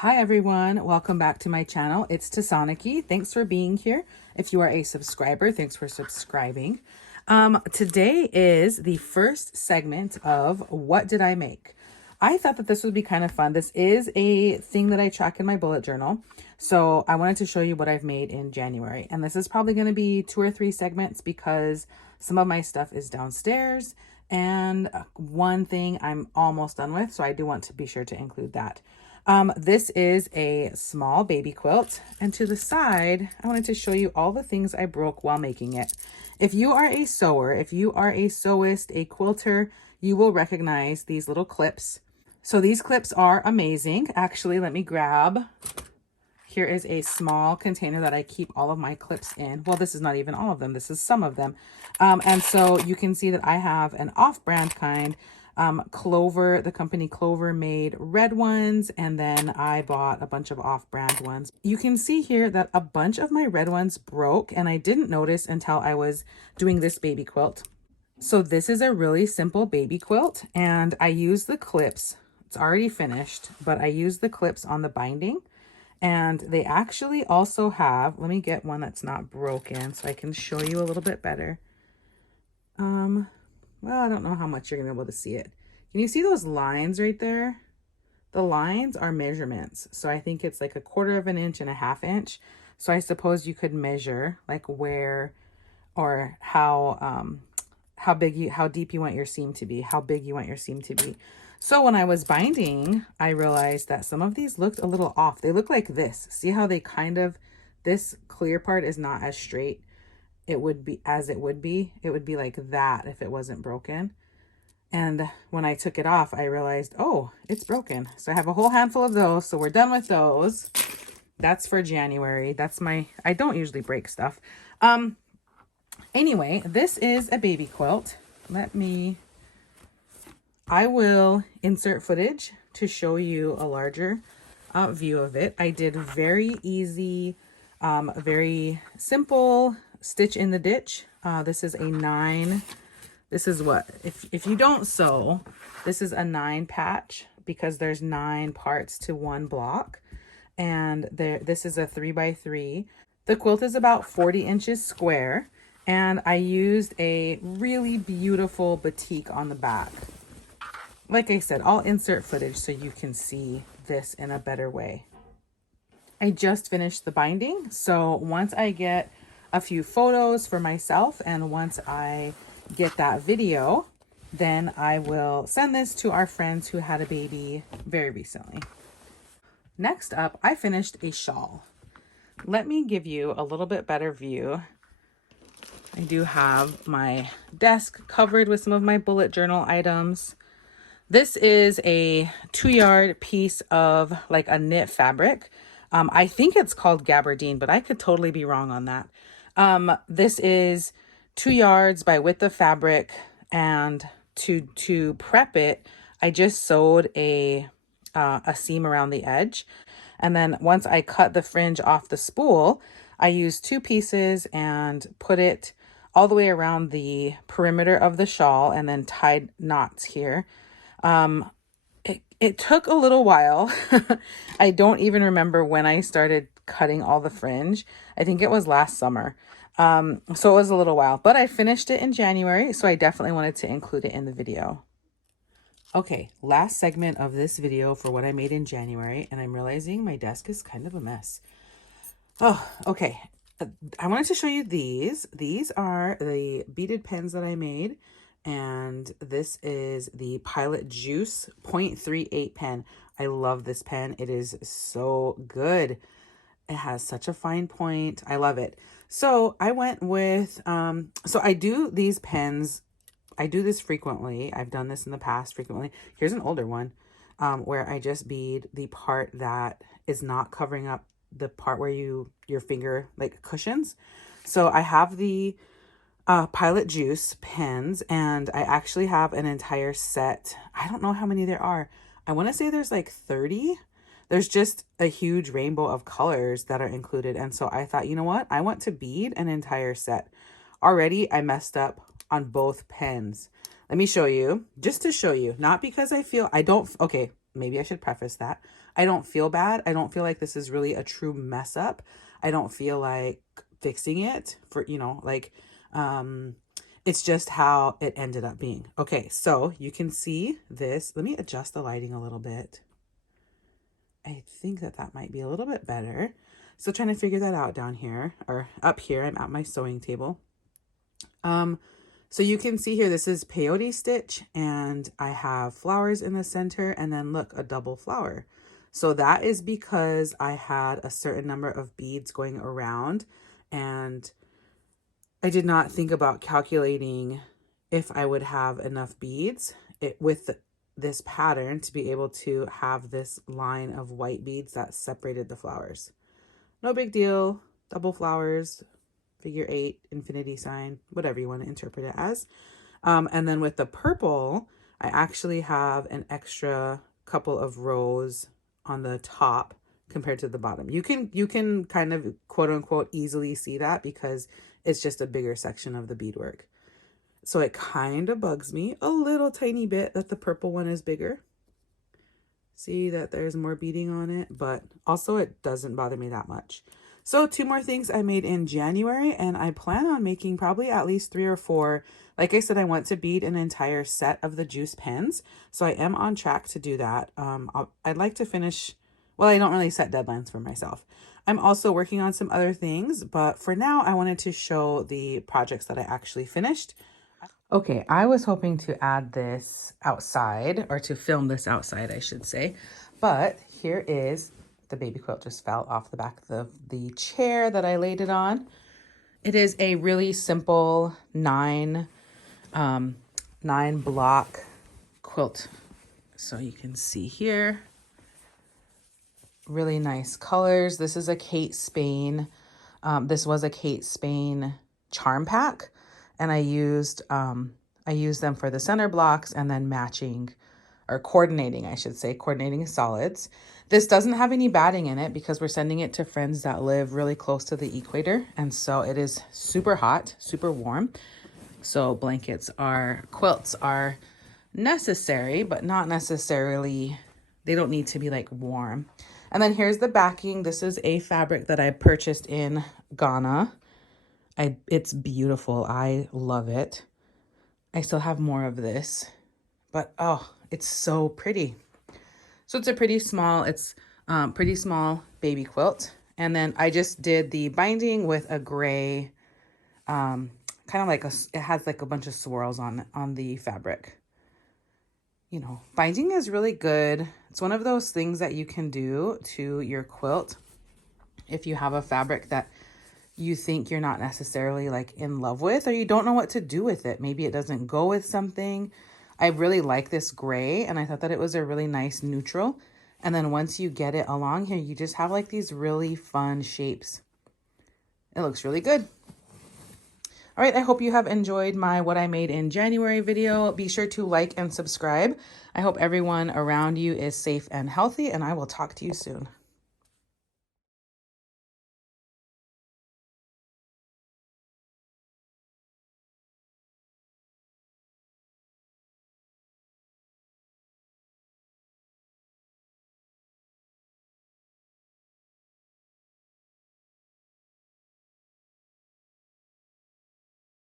Hi everyone, welcome back to my channel. It's Tasaniki. Thanks for being here. If you are a subscriber, thanks for subscribing. Today is the first segment of What Did I Make? I thought that this would be kind of fun. This is a thing that I track in my bullet journal. So I wanted to show you what I've made in January. And this is probably going to be 2 or 3 segments because some of my stuff is downstairs and one thing I'm almost done with. So I do want to be sure to include that. This is a small baby quilt, and to the side, I wanted to show you all the things I broke while making it. If you are a sewer, if you are a sewist, a quilter, you will recognize these little clips. So these clips are amazing. Actually, let me grab. Here is a small container that I keep all of my clips in. Well, this is not even all of them. This is some of them. And so you can see that I have an off-brand kind. Clover, the company Clover made red ones, and then I bought a bunch of off-brand ones. You can see here that a bunch of my red ones broke, and I didn't notice until I was doing this baby quilt. So this is a really simple baby quilt, and I use the clips. It's already finished, but I use the clips on the binding, and they actually also have, let me get one that's not broken so I can show you a little bit better. Well, I don't know how much you're going to be able to see it. Can you see those lines right there? The lines are measurements. So I think it's like 1/4 of an inch and 1/2 inch. So I suppose you could measure like where or how deep you want your seam to be, how big you want your seam to be. So when I was binding, I realized that some of these looked a little off. They look like this. See how they kind of, this clear part is not as straight. It would be like that if it wasn't broken. And when I took it off, I realized, oh, it's broken. So I have a whole handful of those. So we're done with those. That's for January. That's I don't usually break stuff. Anyway, this is a baby quilt. I will insert footage to show you a larger view of it. I did very easy, very simple stitch in the ditch. This is a 9. This is what, if you don't sew, this is a 9 patch because there's 9 parts to one block. And this is a 3x3. The quilt is about 40 inches square. And I used a really beautiful batik on the back. Like I said, I'll insert footage so you can see this in a better way. I just finished the binding. So once I get a few photos for myself and once I get that video, then I will send this to our friends who had a baby very recently. Next up, I finished a shawl. Let me give you a little bit better view. I do have my desk covered with some of my bullet journal items. This is a 2-yard piece of like a knit fabric. I think it's called gabardine, but I could totally be wrong on that. This is 2 yards by width of fabric, and to prep it, I just sewed a seam around the edge. And then once I cut the fringe off the spool, I used 2 pieces and put it all the way around the perimeter of the shawl and then tied knots here. It took a little while. I don't even remember when I started cutting all the fringe. I think it was last summer. So it was a little while, but I finished it in January. So I definitely wanted to include it in the video. Okay, last segment of this video for what I made in January. And I'm realizing my desk is kind of a mess. Oh, okay. I wanted to show you these. These are the beaded pens that I made. And this is the Pilot Juice 0.38 pen. I love this pen. It is so good. It has such a fine point. I love it. So I went with, so I do these pens. I do this frequently. I've done this in the past frequently. Here's an older one where I just bead the part that is not covering up the part where your finger like cushions. So I have the Pilot Juice pens, and I actually have an entire set. I don't know how many there are. I want to say there's like 30. There's just a huge rainbow of colors that are included. And so I thought, you know what? I want to bead an entire set. Already I messed up on both pens. Let me show you, just to show you, not because I feel, I don't, okay, maybe I should preface that. I don't feel bad. I don't feel like this is really a true mess up. I don't feel like fixing it for, you know, like, it's just how it ended up being. Okay, so you can see this. Let me adjust the lighting a little bit. I think that that might be a little bit better. Still trying to figure that out down here, or up here. I'm at my sewing table. So you can see here, this is Peyote Stitch, and I have flowers in the center, and then look, a double flower. So that is because I had a certain number of beads going around, and I did not think about calculating if I would have enough beads with this pattern to be able to have this line of white beads that separated the flowers. No big deal, double flowers, figure 8, infinity sign, whatever you want to interpret it as. And then with the purple, I actually have an extra couple of rows on the top compared to the bottom. You can kind of quote unquote easily see that because it's just a bigger section of the beadwork. So it kind of bugs me a little tiny bit that the purple one is bigger. See that there's more beading on it, but also it doesn't bother me that much. So 2 more things I made in January, and I plan on making probably at least 3 or 4. Like I said, I want to bead an entire set of the juice pens, so I am on track to do that. I'd like to finish, well, I don't really set deadlines for myself. I'm also working on some other things, but for now, I wanted to show the projects that I actually finished. Okay, I was hoping to add this outside, or to film this outside, I should say, but here is the baby quilt. Just fell off the back of the chair that I laid it on. It is a really simple 9 block quilt. So you can see here, really nice colors. This is a Kate Spade. This was a Kate Spade charm pack, and I used them for the center blocks and then matching, or coordinating, I should say, coordinating solids. This doesn't have any batting in it because we're sending it to friends that live really close to the equator. And so it is super hot, super warm. So quilts are necessary, but not necessarily, they don't need to be like warm. And then here's the backing. This is a fabric that I purchased in Ghana. It's beautiful. I love it. I still have more of this, but oh, it's so pretty. So it's a pretty small baby quilt. And then I just did the binding with a gray, kind of like it has like a bunch of swirls on the fabric. You know, binding is really good. It's one of those things that you can do to your quilt if you have a fabric that you think you're not necessarily like in love with, or you don't know what to do with it. Maybe it doesn't go with something. I really like this gray, and I thought that it was a really nice neutral. And then once you get it along here, you just have like these really fun shapes. It looks really good. All right, I hope you have enjoyed my what I made in January video. Be sure to like and subscribe. I hope everyone around you is safe and healthy, and I will talk to you soon.